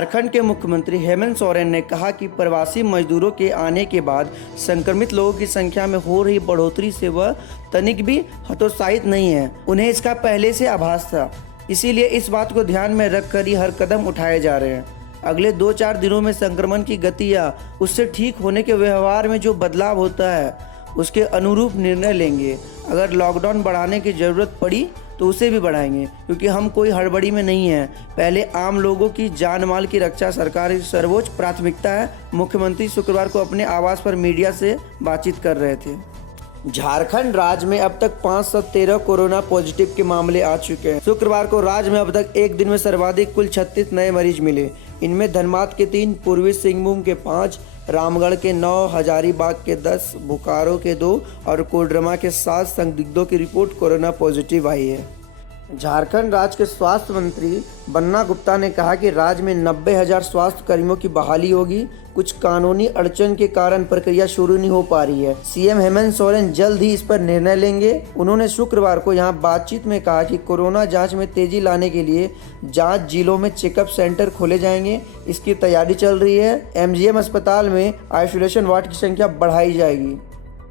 झारखंड के मुख्यमंत्री हेमंत सोरेन ने कहा कि प्रवासी मजदूरों के आने के बाद संक्रमित लोगों की संख्या में हो रही बढ़ोतरी से वह तनिक भी हतोत्साहित नहीं है। उन्हें इसका पहले से आभास था, इसीलिए इस बात को ध्यान में रखकर ही हर कदम उठाए जा रहे हैं। अगले 2-4 दिनों में संक्रमण की गति या उससे ठीक होने के व्यवहार में जो बदलाव होता है उसके अनुरूप निर्णय लेंगे। अगर लॉकडाउन बढ़ाने की ज़रूरत पड़ी तो उसे भी बढ़ाएंगे, क्योंकि हम कोई हड़बड़ी में नहीं हैं। पहले आम लोगों की जान माल की रक्षा सरकार की सर्वोच्च प्राथमिकता है। मुख्यमंत्री शुक्रवार को अपने आवास पर मीडिया से बातचीत कर रहे थे। झारखंड राज्य में अब तक 513 कोरोना पॉजिटिव के मामले आ चुके हैं। शुक्रवार को राज्य में अब तक एक दिन में सर्वाधिक कुल 36 नए मरीज मिले। इनमें धनबाद के 3, पूर्वी सिंहभूम के 5, रामगढ़ के 9, हजारीबाग के 10, बोकारो के 2 और कोडरमा के 7 संदिग्धों की रिपोर्ट कोरोना पॉजिटिव आई है। झारखंड राज्य के स्वास्थ्य मंत्री बन्ना गुप्ता ने कहा कि राज्य में 90,000 स्वास्थ्य कर्मियों की बहाली होगी। कुछ कानूनी अड़चन के कारण प्रक्रिया शुरू नहीं हो पा रही है। सीएम हेमंत सोरेन जल्द ही इस पर निर्णय लेंगे। उन्होंने शुक्रवार को यहां बातचीत में कहा कि कोरोना जांच में तेजी लाने के लिए जांच जिलों में चेकअप सेंटर खोले जाएंगे। इसकी तैयारी चल रही है। एमजीएम अस्पताल में आइसोलेशन वार्ड की संख्या बढ़ाई जाएगी।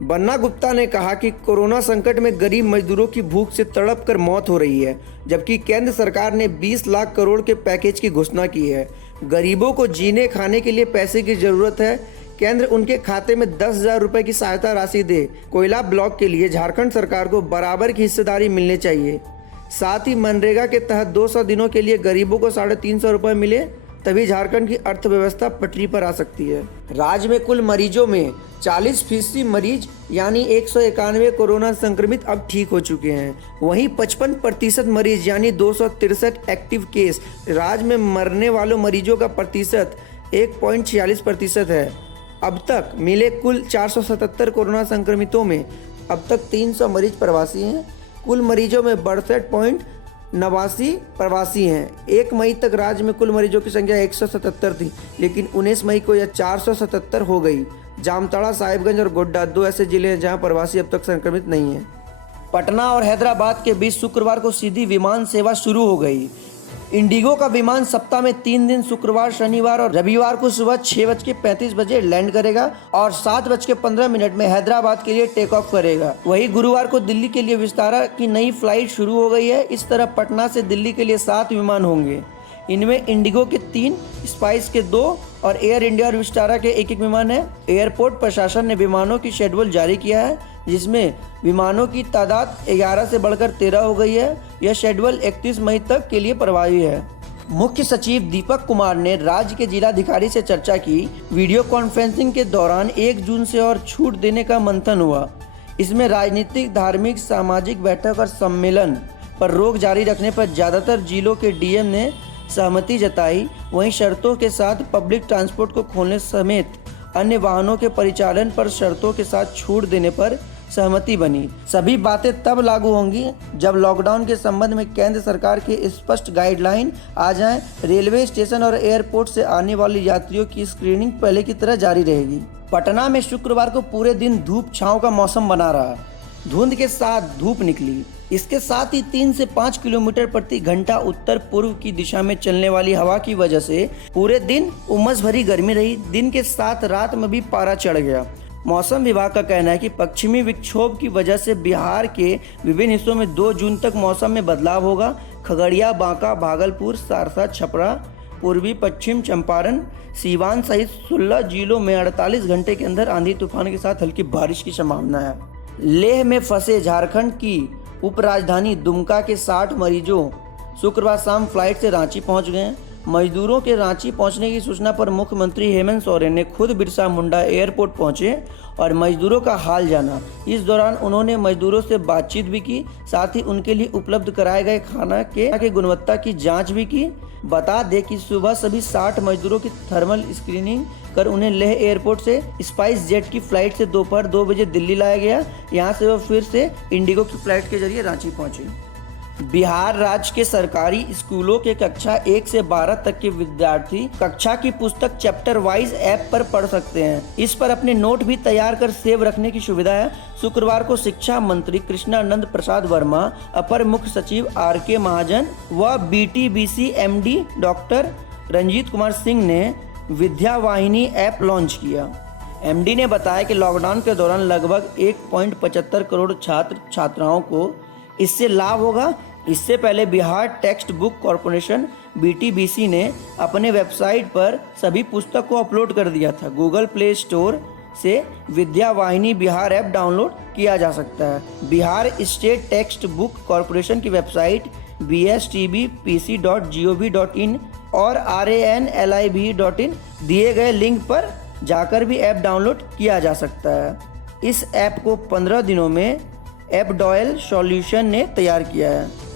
बन्ना गुप्ता ने कहा कि कोरोना संकट में गरीब मजदूरों की भूख से तड़प कर मौत हो रही है, जबकि केंद्र सरकार ने 20 लाख करोड़ के पैकेज की घोषणा की है। गरीबों को जीने खाने के लिए पैसे की जरूरत है। केंद्र उनके खाते में 10,000 रुपये की सहायता राशि दे। कोयला ब्लॉक के लिए झारखंड सरकार को बराबर की हिस्सेदारी मिलनी चाहिए। साथ ही मनरेगा के तहत 200 दिनों के लिए गरीबों को 350 रुपये मिले, तभी झारखंड की अर्थव्यवस्था पटरी पर आ सकती है। राज्य में कुल मरीजों में 40% मरीज यानी 191 कोरोना संक्रमित अब ठीक हो चुके हैं। वहीं 55% मरीज यानी 263 एक्टिव केस। राज्य में मरने वालों मरीजों का प्रतिशत 1.46% है। अब तक मिले कुल 477 कोरोना संक्रमितों में अब तक 300 मरीज प्रवासी हैं। कुल मरीजों में 62.89 प्रवासी हैं। 1 मई तक राज्य में कुल मरीजों की संख्या 177 थी, लेकिन 19 मई को यह 477 हो गई। जामताड़ा, साहिबगंज और गोड्डा 2 ऐसे जिले हैं जहां प्रवासी अब तक संक्रमित नहीं हैं। पटना और हैदराबाद के बीच शुक्रवार को सीधी विमान सेवा शुरू हो गई। इंडिगो का विमान सप्ताह में 3 दिन शुक्रवार, शनिवार और रविवार को सुबह 6:35 बजे लैंड करेगा और 7:15 में हैदराबाद के लिए टेक ऑफ करेगा। वहीं गुरुवार को दिल्ली के लिए विस्तारा की नई फ्लाइट शुरू हो गई है। इस तरह पटना से दिल्ली के लिए 7 विमान होंगे। इनमें इंडिगो के 3, स्पाइस के 2 और एयर इंडिया और विस्तारा के 1-1 विमान है। एयरपोर्ट प्रशासन ने विमानों की शेड्यूल जारी किया है, जिसमें विमानों की तादाद 11 से बढ़कर 13 हो गई है। यह शेड्यूल 31 मई तक के लिए प्रभावी है। मुख्य सचिव दीपक कुमार ने राज्य के जिलाधिकारी से चर्चा की। वीडियो कॉन्फ्रेंसिंग के दौरान 1 जून से और छूट देने का मंथन हुआ। इसमें राजनीतिक, धार्मिक, सामाजिक बैठक और सम्मेलन पर रोक जारी रखने पर ज्यादातर जिलों के डीएम ने सहमति जताई। वहीं शर्तों के साथ पब्लिक ट्रांसपोर्ट को खोलने समेत अन्य वाहनों के परिचालन पर शर्तों के साथ छूट देने पर सहमति बनी। सभी बातें तब लागू होंगी जब लॉकडाउन के संबंध में केंद्र सरकार के स्पष्ट गाइडलाइन आ जाएं। रेलवे स्टेशन और एयरपोर्ट से आने वाले यात्रियों की स्क्रीनिंग पहले की तरह जारी रहेगी। पटना में शुक्रवार को पूरे दिन धूप छांव का मौसम बना रहा। धुंध के साथ धूप निकली। इसके साथ ही 3 से 5 किलोमीटर प्रति घंटा उत्तर पूर्व की दिशा में चलने वाली हवा की वजह से पूरे दिन उमस भरी गर्मी रही। दिन के साथ रात में भी पारा चढ़ गया। मौसम विभाग का कहना है कि पश्चिमी विक्षोभ की वजह से बिहार के विभिन्न हिस्सों में 2 जून तक मौसम में बदलाव होगा। खगड़िया, बांका, भागलपुर, सहरसा, छपरा, पूर्वी पश्चिम चंपारण, सीवान सहित 16 जिलों में 48 घंटे के अंदर आंधी तूफान के साथ हल्की बारिश की संभावना है। लेह में फंसे झारखंड की उपराजधानी दुमका के 60 मरीजों शुक्रवार शाम फ्लाइट से रांची पहुंच गए। मजदूरों के रांची पहुंचने की सूचना पर मुख्यमंत्री हेमंत सोरेन ने खुद बिरसा मुंडा एयरपोर्ट पहुंचे और मजदूरों का हाल जाना। इस दौरान उन्होंने मजदूरों से बातचीत भी की, साथ ही उनके लिए उपलब्ध कराए गए खाना के गुणवत्ता की जांच भी की। बता दें कि सुबह सभी 60 मजदूरों की थर्मल स्क्रीनिंग कर उन्हें लेह एयरपोर्ट से स्पाइस जेट की फ्लाइट से दोपहर 2 बजे दिल्ली लाया गया। यहाँ से वह फिर से इंडिगो की फ्लाइट के जरिए रांची पहुंचे। बिहार राज्य के सरकारी स्कूलों के कक्षा 1 से 12 तक के विद्यार्थी कक्षा की पुस्तक चैप्टर वाइज ऐप पर पढ़ सकते हैं। इस पर अपने नोट भी तैयार कर सेव रखने की सुविधा है। शुक्रवार को शिक्षा मंत्री कृष्णानंद प्रसाद वर्मा, अपर मुख्य सचिव आर के महाजन व BTBC MD doctor Ranjit Kumar Singh ने विद्या वाहिनी ऐप लॉन्च किया। एमडी ने बताया कि लॉकडाउन के दौरान लगभग 1.75 करोड़ छात्र छात्राओं को इससे लाभ होगा। इससे पहले Bihar text book corporation BTBC ने अपने वेबसाइट पर सभी पुस्तक को अपलोड कर दिया था। गूगल प्ले स्टोर से विद्या वाहिनी बिहार ऐप डाउनलोड किया जा सकता है। Bihar state text book corporation की वेबसाइट bstbpc.gov.in और ranlib.in दिए गए लिंक पर जाकर भी ऐप डाउनलोड किया जा सकता है। इस ऐप को 15 दिनों में ऐप डॉयल सॉल्यूशन ने तैयार किया है।